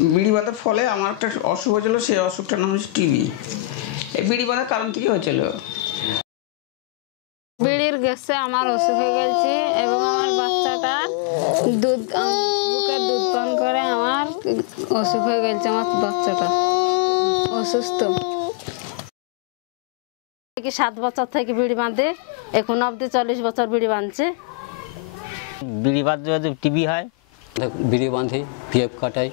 বিড়ি বাঁধার ফলে আমার একটা অসুখ হয়েছিল, সেই অসুখটার নাম হচ্ছে টিবি। এই বিড়ি বাঁধার কারণ কি হয়েছিল? বিড়ির গ্যাসে আমার অসুখ হয়ে গেছে এবং আমার বাচ্চাটা বুকের দুধ পান করে আমার অসুখ হয়ে গেছে। আমার বাচ্চাটা অসুস্থ। 7 বছর থেকে বিড়ি বাঁধে, এখন অবধি 40 বছর বিড়ি বাঁধছে। বিড়ি বাঁধতে বাঁধতে টিবি হয়। বিড়ি বাঁধি, পিএফ কাটাই,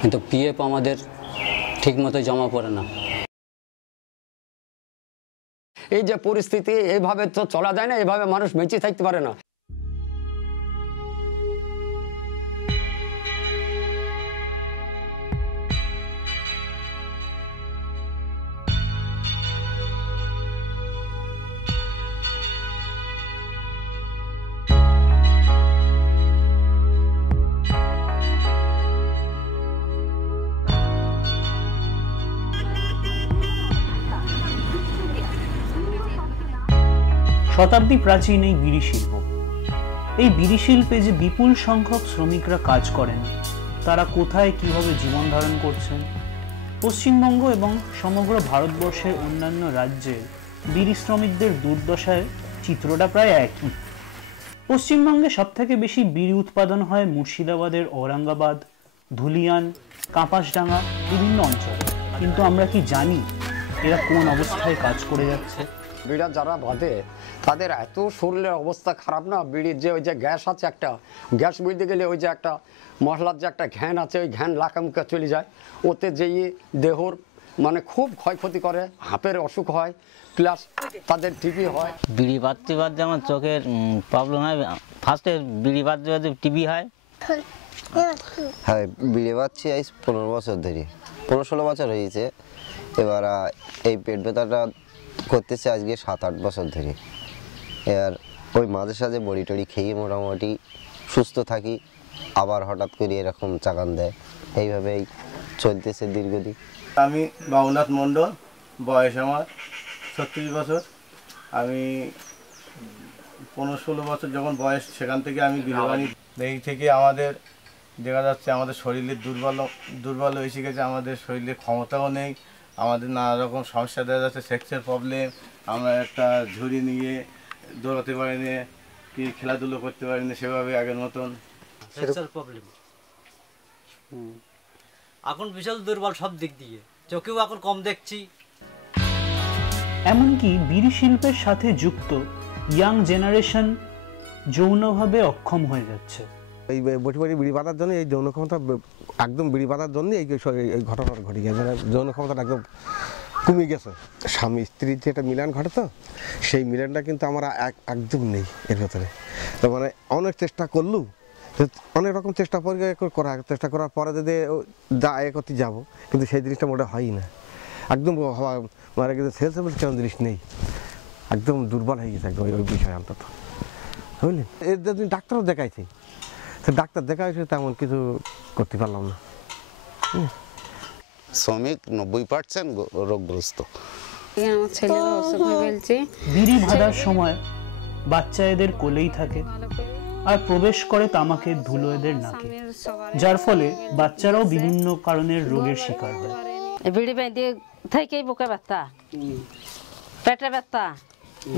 কিন্তু পিএফ আমাদের ঠিক মতো জমা পড়ে না। এই যে পরিস্থিতি, এইভাবে তো চলা যায় না, এভাবে মানুষ বেঁচে থাকতে পারে না। শতাব্দী প্রাচীন এই বিড়ি শিল্প। এই বিড়ি শিল্পে যে বিপুল সংখ্যক শ্রমিকরা কাজ করেন, তারা কোথায় কিভাবে জীবন ধারণ করছেন? পশ্চিমবঙ্গ এবং সমগ্র ভারতবর্ষের অন্যান্য রাজ্যের বিড়ি শ্রমিকদের দুর্দশায় চিত্রটা প্রায় একই। পশ্চিমবঙ্গে সবথেকে বেশি বিড়ি উৎপাদন হয় মুর্শিদাবাদের ঔরঙ্গাবাদ, ধুলিয়ান, কাপাসডাঙ্গা বিভিন্ন অঞ্চলে। কিন্তু আমরা কি জানি এরা কোন অবস্থায় কাজ করে যাচ্ছে? বিড়া যারা বাঁধে তাদের এত শরীরের অবস্থা খারাপ না। বিড়ির যে ওই যে গ্যাস আছে, একটা গ্যাস বুঝতে গেলে ওই যে একটা মশলার যে একটা ঘ্যান আছে, ওই ঘ্যান লাকামুখে চলে যায়, ওতে যেই দেহর মানে খুব ক্ষয়ক্ষতি করে, হাঁপের অসুখ হয়, প্লাস তাদের টিবি হয়। বিড়ি বাঁধতে বাঁধতে আমার চোখের প্রবলেম হয়। ফার্স্টে বিড়ি বাঁধতে বাঁধতে টিবি হয়। হ্যাঁ, বিড়ি বাঁধছি আজ 15 বছর ধরে, 15-16 বছর হয়েছে। এবার এই পেট ব্যথাটা করতেছে আজকে 7-8 বছর ধরে। এবার ওই মাঝে সাঝে বড়ি টড়ি খেয়ে মোটামুটি সুস্থ থাকি, আবার হঠাৎ করে এরকম চাকান দেয়। এইভাবেই চলতেছে দীর্ঘদিন। আমি বাবুনাথ মণ্ডল, বয়স আমার 36 বছর। আমি 15-16 বছর যখন বয়স, সেখান থেকে আমি বিড়ি এই থেকে আমাদের দেখা যাচ্ছে আমাদের শরীরে দুর্বল হয়ে শিখেছে, আমাদের শরীরে ক্ষমতাও নেই, আমাদের নানা রকম সমস্যা দেখা যাচ্ছে, সেক্সের প্রবলেম, আমরা একটা ঝুড়ি নিয়ে দৌড়াতে পারি না, কি খেলাধুলো করতে পারি না সেভাবে আগের মতন। সেক্সের প্রবলেম এখন বিশাল দুর্বল সব দিক দিয়ে, চোখেও এখন কম দেখছি। এমনকি বিড়ি শিল্পের সাথে যুক্ত ইয়াং জেনারেশন যৌনভাবে অক্ষম হয়ে যাচ্ছে। এই বটি বটি বিড়ি বাঁধার জন্য, এই যৌন ক্ষমতা একদম বিড়ি বাঁধার জন্য এই ঘটনাটা ঘটে গেছে। যৌন ক্ষমতাটা একদম কমে গেছে। স্বামী স্ত্রীর যে একটা মিলন ঘটে, তো সেই মিলনটা কিন্তু আমরা একদম নেই এর ভেতরে। তো মানে অনেক চেষ্টা করলু, অনেক রকম চেষ্টা চেষ্টা করার পরে যদি যা এ করতে যাবো, কিন্তু সেই জিনিসটা মোটা হয় না। একদম হওয়া মানে কিন্তু সেন্সেবল কেমন জিনিস নেই, একদম দুর্বল হয়ে গেছে একদম ওই বিষয়ে অন্তত, বুঝলেন। এর যদি ডাক্তারও দেখাইছি, সে ডাক্তার দেখাইছে, তেমন কিছু করতে পারলাম না। শ্রমিক 90% রোগগ্রস্ত। আমার ছেলেরও অসুখ হয়ে গেছে। বিড়ি বাঁধার সময় বাচ্চা এদের কোলেই থাকে আর প্রবেশ করে তামাকের ধুলো এদের নাকে, যার ফলে বাচ্চারাও বিভিন্ন কারণের রোগের শিকার হয়। বিড়ি বেঁধে থেকেই বুকে ব্যথা, পেটে ব্যথা,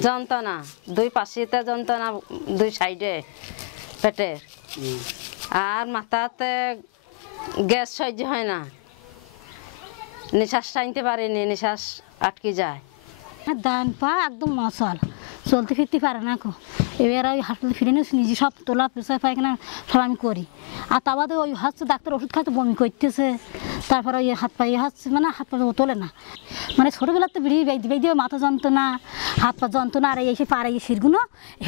যন্ত্রণা, 2 পাশেতে যন্ত্রণা, 2 সাইডে পেটের, আর মাথাতে গ্যাস সহ্য হয় না, নিঃশ্বাস টানতে পারিনি, নিঃশ্বাস আটকে যায়। ডান পা একদম মশাল, চলতে ফিরতে পারে না। এবার ওই হাসপাতালে ফিরে নিয়ে নিজে সব তোলা পেশায় পায়খানা সব আমি করি। আর তা বাদে ওই হচ্ছে ডাক্তার ওষুধ খাইতে বমি করতেছে, তারপরে ওই হাত পা হচ্ছে, মানে হাত পা তোলে না। মানে ছোটোবেলাতে বিড়ি বেঁধে মাথা যন্ত্রণা, হাত পা যন্ত্রণা, আর এসে পাড়ে এই শিরগুলো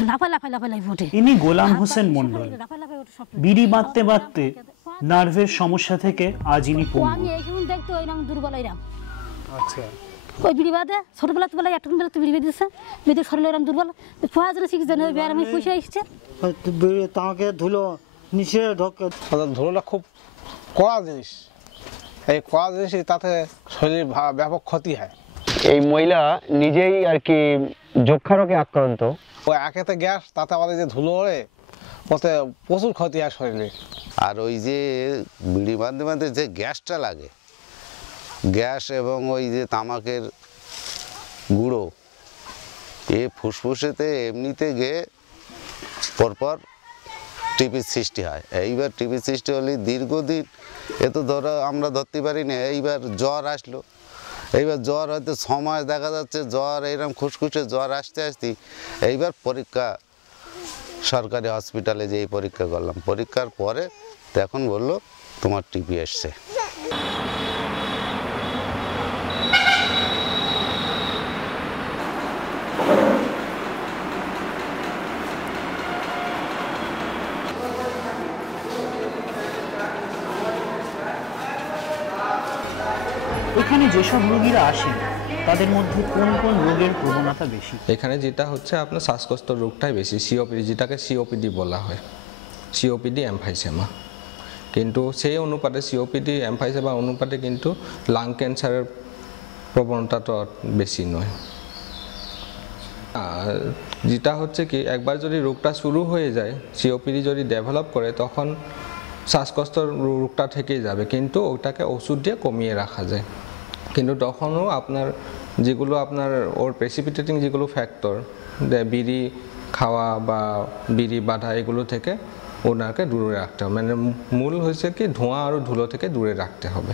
লাফাই লাফাই লাফাই লাফাই ওঠে। ইনি গোলাম হোসেন মণ্ডল। বিড়ি বাঁধতে বাঁধতে নার্ভের সমস্যা থেকে আজ ইনি পঙ্গু। আমি এইরকম দেখতে ওইরকম দুর্বল এরকম। আচ্ছা, ওই বিড়ি বাঁধে ছোটোবেলাতে বেলায় একটা বেলাতে বিড়ি বেঁধেছে, বেঁধে শরীর এরকম দুর্বল, পড়াশোনা শিখছে না, ওই ব্যায়ামে পয়সা এসছে। তাকে ধুলো নিচে ঢোকে, ধুলোটা খুব কড়া জিনিস, এই কড়া জিনিস তাতে শরীরের ব্যাপক ক্ষতি হয়। এই মহিলা নিজেই আর কি যক্ষা রোগে আক্রান্ত। ওই একেতে গ্যাস, তাতে আমাদের যে ধুলো ওড়ে, ওতে প্রচুর ক্ষতি হয় শরীরে। আর ওই যে বিড়ি বাঁধতে বাঁধতে যে গ্যাসটা লাগে, গ্যাস এবং ওই যে তামাকের গুঁড়ো এ ফুসফুসেতে এমনিতে গিয়ে পরপর টিপির সৃষ্টি হয়। এইবার টিপির সৃষ্টি হলে দীর্ঘদিন এ তো আমরা ধরতে পারি না। এইবার জ্বর আসলো, এইবার জ্বর হয়তো 6 মাস দেখা যাচ্ছে জ্বর এরকম খুসখুসে জ্বর আসতে আসতে এইবার পরীক্ষা সরকারি হসপিটালে যেই পরীক্ষা করলাম, পরীক্ষার পরে তখন বললো তোমার টিপি এসছে। এখানে যেসব রোগীরা আসেন তাদের মধ্যে কোন কোন রোগের প্রবণতা বেশি? এখানে যেটা হচ্ছে আপনার শ্বাসকষ্ট রোগটাই বেশি, সিওপিডি, যেটাকে সিওপিডি বলা হয়, সিওপিডি এমফাইসেমা। কিন্তু সেই অনুপাতে সিওপিডি এমফাইসেমা অনুপাতে কিন্তু লাং ক্যান্সারের প্রবণতাটা বেশি নয়। যেটা হচ্ছে কি একবার যদি রোগটা শুরু হয়ে যায়, সিওপিডি যদি ডেভেলপ করে, তখন শ্বাসকষ্ট রোগটা থেকেই যাবে, কিন্তু ওটাকে ওষুধ দিয়ে কমিয়ে রাখা যায়। কিন্তু তখনও আপনার যেগুলো আপনার ওর প্রেসিপিটেটিং যেগুলো ফ্যাক্টর, বিড়ি খাওয়া বা বিড়ি বাঁধা, এগুলো থেকে ওনাকে দূরে রাখতে হবে। মানে মূল হয়েছে কি ধোঁয়া আর ধুলো থেকে দূরে রাখতে হবে।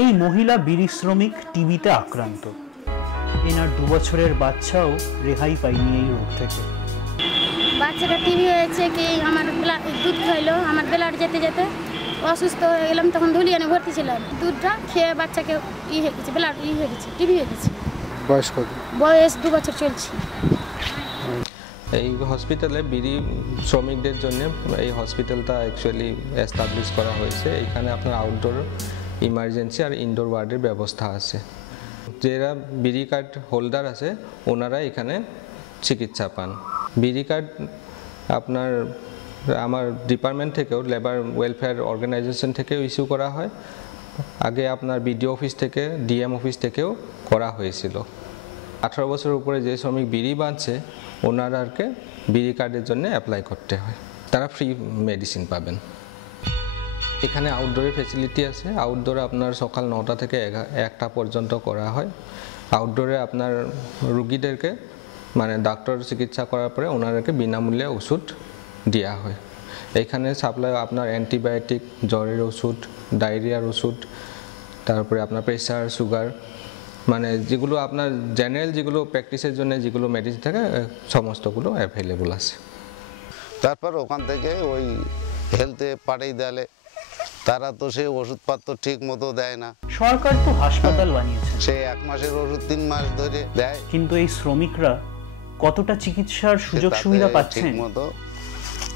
এই মহিলা বিড়ি শ্রমিক টিবিতে আক্রান্ত। এনার 2 বছরের বাচ্চাও রেহাই পায়নি এই রোগ থেকে। বাচ্চাটা টিবি হয়েছে কি আমার দুধ খাইলো, আমার ব্লাড যেতে যেতে অসুস্থ হয়ে গেলাম, তখন ধুলিয়ানে ভর্তি ছিলাম। দুধটা খেয়ে বাচ্চাকে হয়ে গেছে, ব্লাড হয়ে গেছে, টিবি হয়ে গেছে। বয়স কত? বয়স 2 বছর চলছে। এই হসপিটালে বিড়ি শ্রমিকদের জন্য এই হসপিটালটা অ্যাকচুয়ালি এস্টাবলিশ করা হয়েছে। এখানে আপনার আউটডোর ইমার্জেন্সি আর ইনডোর ওয়ার্ডের ব্যবস্থা আছে। যারা বিড়ি কার্ড হোল্ডার আছে ওনারা এখানে চিকিৎসা পান। বিড়ি কার্ড আপনার আমার ডিপার্টমেন্ট থেকেও, লেবার ওয়েলফেয়ার অর্গানাইজেশন থেকেও ইস্যু করা হয়। আগে আপনার বিডিও অফিস থেকে, ডিএম অফিস থেকেও করা হয়েছিল। 18 বছর উপরে যে শ্রমিক বিড়ি বাঁধছে ওনারাকে বিড়ি কার্ডের জন্য অ্যাপ্লাই করতে হয়, তারা ফ্রি মেডিসিন পাবেন। এখানে আউটডোরের ফেসিলিটি আছে। আউটডোরে আপনার সকাল 9টা থেকে 1টা পর্যন্ত করা হয়। আউটডোরে আপনার রুগীদেরকে মানে ডাক্তার চিকিৎসা করার পরে ওনাদেরকে বিনামূল্যে ওষুধ দেওয়া হয়। এখানে সাপ্লাই আপনার অ্যান্টিবায়োটিক, জ্বরের ওষুধ, ডায়রিয়ার ওষুধ, তারপরে আপনার প্রেশার, সুগার, মানে যেগুলো আপনার জেনারেল যেগুলো প্র্যাকটিসের জন্য যেগুলো মেডিসিন থাকে সমস্তগুলো অ্যাভেলেবল আছে। তারপর ওখান থেকে ওই হেলথে পাঠিয়ে দিলে তারা তো সেই ওষুধপত্র ঠিক মতো দেয় না। সরকার তো হাসপাতাল বানিয়েছে, সে 1 মাসের ওষুধ 3 মাস ধরে দেয়, কিন্তু এই শ্রমিকরা কতটা চিকিৎসার সুযোগ সুবিধা পাচ্ছেন? ঠিক মতো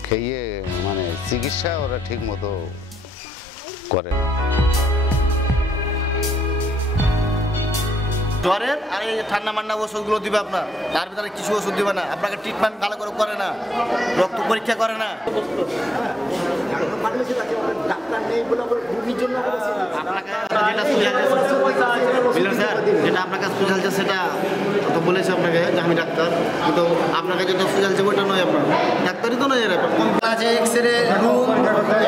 খেয়ে মানে চিকিৎসা ওরা ঠিক মতো করে না। জ্বরের আর এই ঠান্ডা মান্ডা ওষুধগুলো দিবে আপনার, তার ভিতরে কিছু ওষুধ দিবে না, আপনাকে ট্রিটমেন্ট ভালো করে না, রক্ত পরীক্ষা করে না। যেটা আপনাকে সুঝালছে সেটা তো বলেছে আপনাকে যে আমি ডাক্তার, কিন্তু আপনাকে যেটা সুঝালছে ওইটা নয়, আপনার ডাক্তারই তো নয়। এর আছে এক্সরে রুম,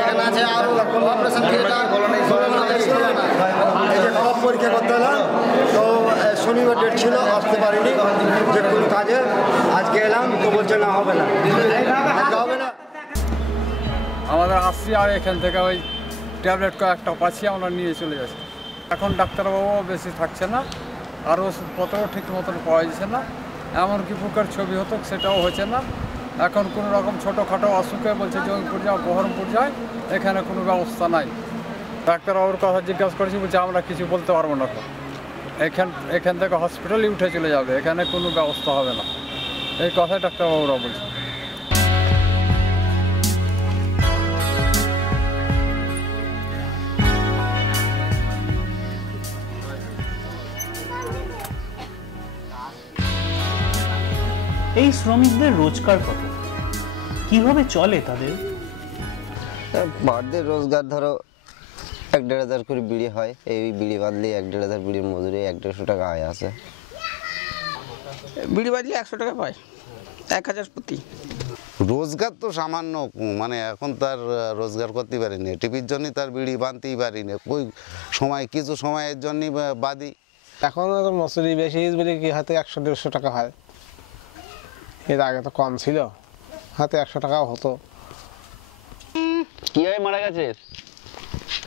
এখানে আছে আরো অপারেশন থিয়েটার, পরীক্ষা করতে এলাম তো শনিবার ডেট ছিল, আসতে পারিনি যে কোনো কাজে। আজকে এলাম তো বলছে না হবে না, হবে না। আমাদের আসছি আর এখান থেকে ওই ট্যাবলেট কয়েকটা পাচ্ছি, আমরা নিয়ে চলে যাচ্ছি। এখন ডাক্তারবাবুও বেশি থাকছে না, আর ওষুধপত্রও ঠিক মতন পাওয়া যাচ্ছে না। এমনকি বুকের ছবি হতো সেটাও হচ্ছে না। এখন কোনো রকম ছোটোখাটো অসুখে বলছে জঙ্গিপুর যাও, বহরমপুর যায়, এখানে কোনো ব্যবস্থা নাই। ডাক্তারবাবুর কথা জিজ্ঞাসা করেছি, বলছে আমরা কিছু বলতে পারবো না। এখান থেকে হসপিটালে উঠে চলে যাবে, এখানে কোনো ব্যবস্থা হবে না, এই কথাই ডাক্তারবাবুরা বলছে। এই শ্রমিকদের রোজগার কত, কিভাবে চলে তাদের? বাড়িতে রোজগার ধরো 1-1.5 করে বিড়ি হয়, এই বিড়ি বাঁধলে 1-1.5 বিড়ির মজুরি 100-150 টাকা আয় আছে। বিড়ি বাঁধলে 100 টাকা পায়, 1000 প্রতি। রোজগার তো সামান্য, মানে এখন তার রোজগার করতে পারিনি, টিভির জন্যই তার বিড়ি বাঁধতেই পারিনি, ওই সময় কিছু সময়ের জন্যই বাঁধি। এখন মজুরি বেশি বলে কি হাতে 100-150 টাকা হয়, এর আগে তো কম ছিল, হাতে 100 টাকাও হতো। কি হয় মারা গেছে?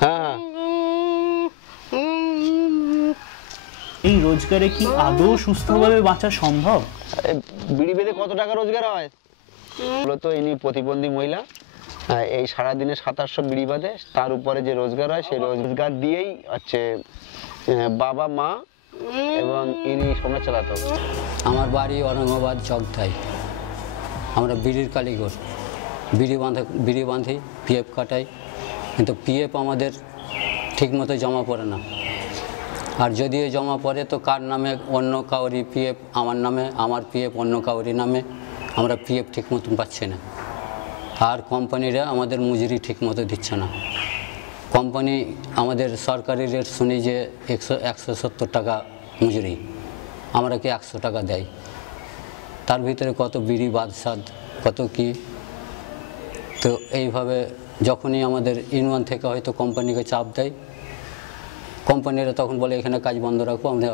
হ্যাঁ, এই রোজগারে কি আদৌ সুস্থভাবে বাঁচা সম্ভব? বিড়ি বেঁধে কত টাকা রোজগার হয়? মূলত ইনি প্রতিবন্ধী মহিলা, এই সারাদিনে 2700 বিড়ি বাঁধে, তার উপরে যে রোজগার হয় সেই রোজগার দিয়েই হচ্ছে বাবা মা এবং ইনি সংসার চালাতে হবে। আমার বাড়ি ঔরঙ্গাবাদ জগতাই, আমরা বিড়ির কারিগর, বিড়ি বাঁধি, পিএফ কাটাই, কিন্তু পিএফ আমাদের ঠিকমতো জমা পড়ে না, আর যদিও জমা পড়ে তো কার নামে অন্য কাউরি পিএফ আমার নামে, আমার পিএফ অন্য কাউরি নামে, আমরা পিএফ ঠিক মতন পাচ্ছি না। আর কোম্পানিরা আমাদের মজুরি ঠিক মতো দিচ্ছে না। কোম্পানি আমাদের সরকারি রেট শুনি যে 170 টাকা মজুরি, আমরা কি 100 টাকা দেয়, তার ভিতরে কত বিড়ি বাদশাদ কত কি। তো এইভাবে যখনই আমাদের ইউনিয়ন থেকে হয়তো কোম্পানিকে চাপ দেয়, কোম্পানিরা তখন বলে এখানে কাজ বন্ধ রাখবো, আমরা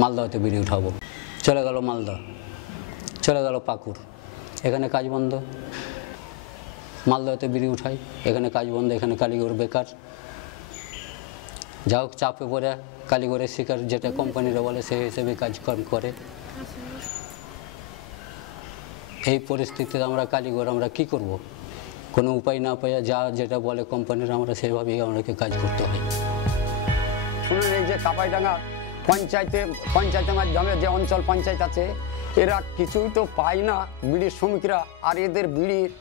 মালদাতে বিড়ি উঠাবো। চলে গেল মালদা, চলে গেল পাকুড়, এখানে কাজ বন্ধ, মালদাতে বিড়ি উঠাই, এখানে কাজ বন্ধ, এখানে কারিগর বেকার। যা হোক চাপে পড়ে কারিগরের শিকার, যেটা কোম্পানিরা বলে সেই হিসেবে কাজকর্ম করে। এই পরিস্থিতিতে আমরা কারিগর আমরা কি করব? কোনো উপায় না পাইয়া যা যেটা বলে কোম্পানিরা আমরা সেভাবেই আমাকে কাজ করতে হয়। শুনুন, এই যে কাপাইডাঙ্গা পঞ্চায়েতের মাধ্যমে যে অঞ্চল পঞ্চায়েত আছে, এরা কিছুই তো পায় না বিড়ির শ্রমিকরা, আর এদের বিড়ির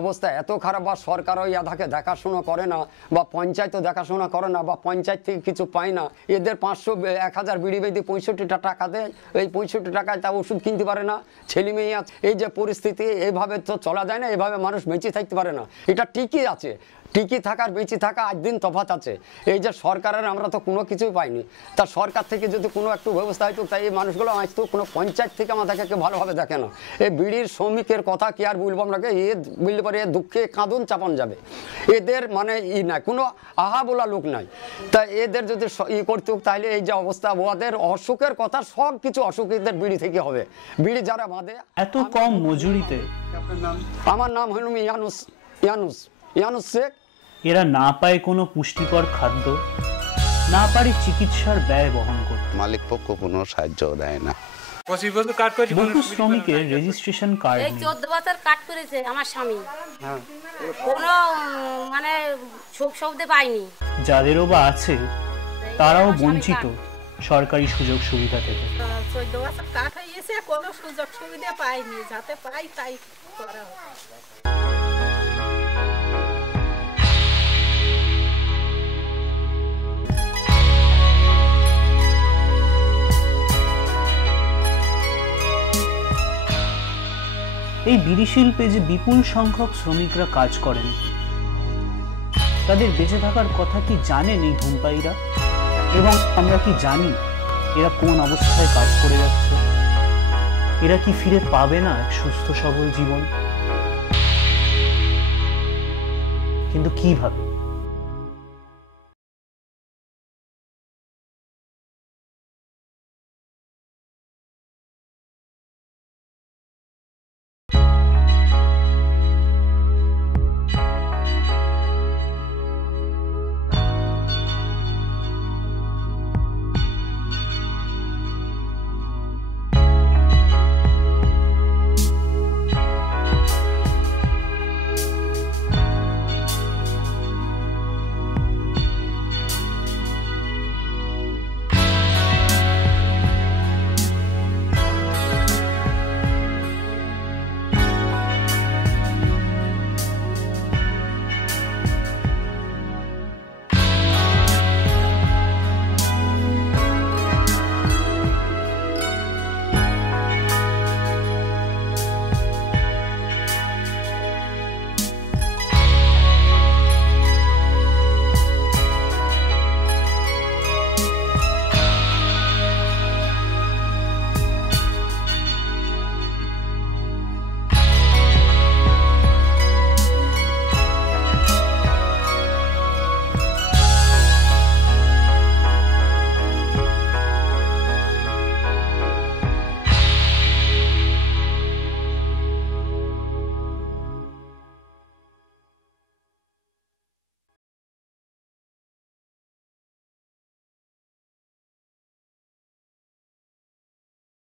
অবস্থা এত খারাপ, বা সরকারও ইয়াদাকে দেখাশোনা করে না, বা পঞ্চায়েতও দেখাশোনা করে না, বা পঞ্চায়েত থেকে কিছু পায় না। এদের 500-1000 বিড়ি বেঁধে 65 টাকা দেয়, এই 65 টাকায় তা ওষুধ কিনতে পারে না, ছেলে মেয়ে আছে। এই যে পরিস্থিতি, এইভাবে তো চলা যায় না, এভাবে মানুষ বেঁচে থাকতে পারে না। এটা ঠিকই আছে, টিকি থাকার বেঁচে থাকা আজ দিন তফাৎ আছে। এই যে সরকারের আমরা তো কোনো কিছুই পাইনি, তা সরকার থেকে যদি কোনো একটু ব্যবস্থা হতো, তাই এই মানুষগুলো আজ তো কোনো পঞ্চায়েত থেকে আমাদেরকে ভালোভাবে দেখে না। এই বিড়ির শ্রমিকের কথা কি আর বলবো আপনাকে, এ বললে পরে দুঃখে কাঁদন চাপান যাবে। এদের মানে নাই, কোনো আহা বলা লোক নাই। তা এদের যদি করতে তাহলে এই যে অবস্থা, ওদের অসুখের কথা সব কিছু অসুখ এদের বিড়ি থেকে হবে। বিড়ি যারা বাঁধে এত কম মজুরিতে। আমার নাম হল ইয়ানুস শেখ। এরা না পায় কোনো পুষ্টিকর খাদ্য, না পারে চিকিৎসার ব্যয় বহন করতে। মালিক পক্ষ কোনো সাহায্য দেয় না। বহু শ্রমিকের রেজিস্ট্রেশন কার্ড নেই। 14 বছর কাট করেছে আমার স্বামী, কোনো মানে সুখ সুবিধা পাইনি। যাদেরও বা আছে তারাও বঞ্চিত সরকারি সুযোগ সুবিধা থেকে। 14 বছর কাট হয়ে গেছে, কোনো সুযোগ সুবিধা পাইনি, যাতে পাই তাই করা হয়। এই বিড়ি শিল্পে যে বিপুল সংখ্যক শ্রমিকরা কাজ করেন, তাদের বেঁচে থাকার কথা কি জানেন এই ধূমপায়ীরা? এবং আমরা কি জানি এরা কোন অবস্থায় কাজ করে যাচ্ছে? এরা কি ফিরে পাবে না এক সুস্থ সবল জীবন? কিন্তু কিভাবে?